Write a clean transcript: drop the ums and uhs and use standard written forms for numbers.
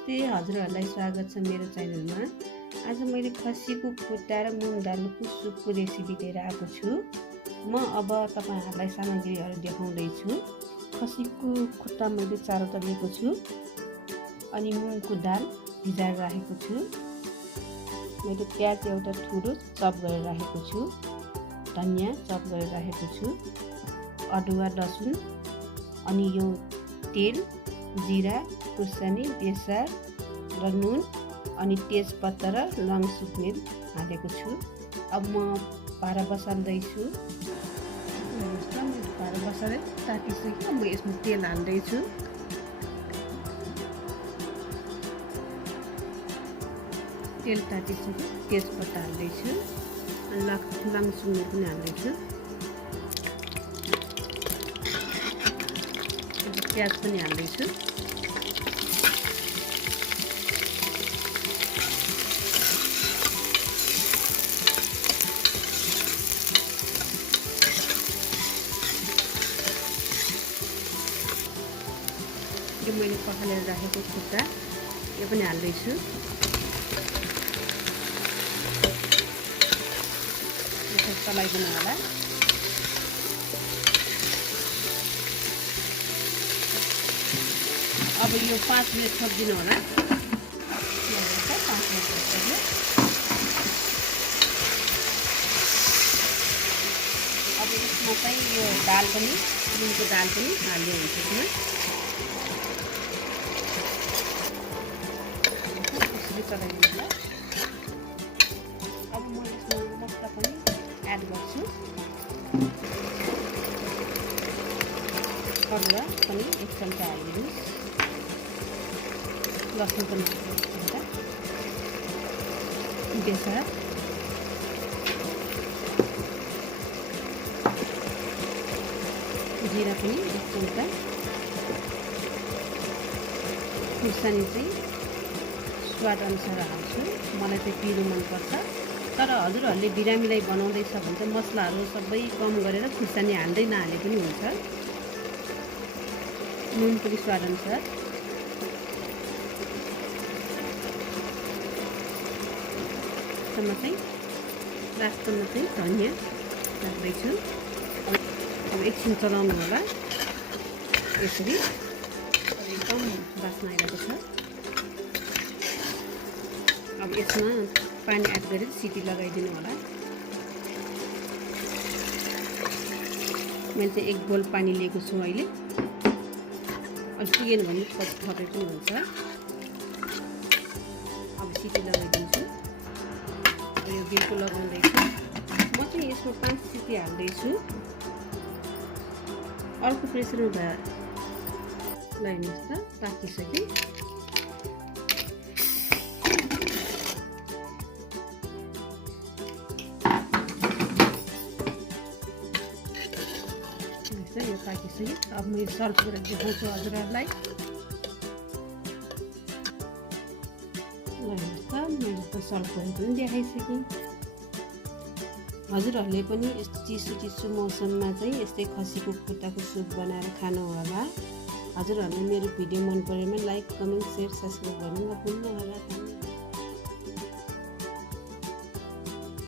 नमस्ते, हजुरहरूलाई स्वागत छ मेरो च्यानलमा। आज मैले खसीको खुट्टा र मुङ दालको सुपको रेसिपी लिएर आएको छु। म अब तपाईहरुलाई सामग्रीहरू देखाउँदै छु। खसीको खुट्टा मैले चारवटा लिएको छु अनि मुङको दाल भिजाएर राखेको छु। मैले प्याज एउटा ठुलो चप गरेर राखेको छु, धनिया चप गरेर राखेको छु, अदुवा लसुन अनि यो तेल, जीरा, खुर्सानी, बेसार र नुन अनि तेजपत्ता र लङ सुक्मेल हालेको छु। अब म भाँडा बसाल्दैछु। भाँडा बसाले तातिसक्यो। म यसमा तेल हाल्दैछु। तेल तातिसक्यो, तेजपत्ता हाल्दैछु अनि लङ सुक्मेल पनि हाल्दैछु। प्याज पनि हाल्दैछु। यो मैले पखालेर राखेको खुट्टा यो पनि हाल्दैछु। यसो चलाइदिनु होला। अब यो 5 मिनट छोड्दिनु होला। 5 मिनट छोड्दिनु। अब यसमा चाहिँ यो दाल पनि, मुङको दाल पनि हाल्नु हुन्छ यसमा। यसरी चलाइदिनु होला। अब म यसमा मसला पनि एड गर्छु। अदुवा पनि 1 चम्चा हालिदिनुहोस्। लसुन पनि हाल्नुहुन्छ, बेसार, जीरा पनि 1 चम्चा, खुर्सानी चाहिँ स्वाद अनुसार हाल्छु। मलाई चाहिँ पिरो मनपर्छ, तर हजुरहरूले बिरामीलाई बनाउँदैछ भने चाहिँ मसलाहरू सबै कम गरेर खुर्सानी हाल्दै नहाले पनि हुन्छ। नुन पनि स्वाद अनुसार। चाहिँ लास्टमा चाहिँ धनिया राख्दैछु। अब एकछिन चलाउनु होला। यसरी एकदम बास्ना आइरहेको छ। अब यसमा पानी एड गरेर सिटी लगाइदिनु होला। मैले चाहिँ 1 बोल पानी लिएको छु अहिले। अलि पुगेन भने पछि थपे पनि हुन्छ। अब सिटी लगाइदिन्छु। यो बिल्कुल लगाउँदैछु। म चाहिँ यसमा 5 सिटी हाल्दैछु। अर्को प्रेसरमा लगाइदिनुहोस् त, पाकिसक्यो। यो पाकिसक्यो। अब म यो सर्भ गरेर देखाउँछु हजुरहरूलाई। मैले त सर्भ गरेर पनि देखाइसकेँ। हजुरहरूले पनि यस्तो चिसो मौसममा चाहिँ यस्तै खसीको खुट्टाको सुप बनाएर खानु होला। हजुरहरूले मेरो भिडियो मन परेमा लाइक, कमेन्ट, सेयर, सब्सक्राइब गर्नु नभुल्नु होला।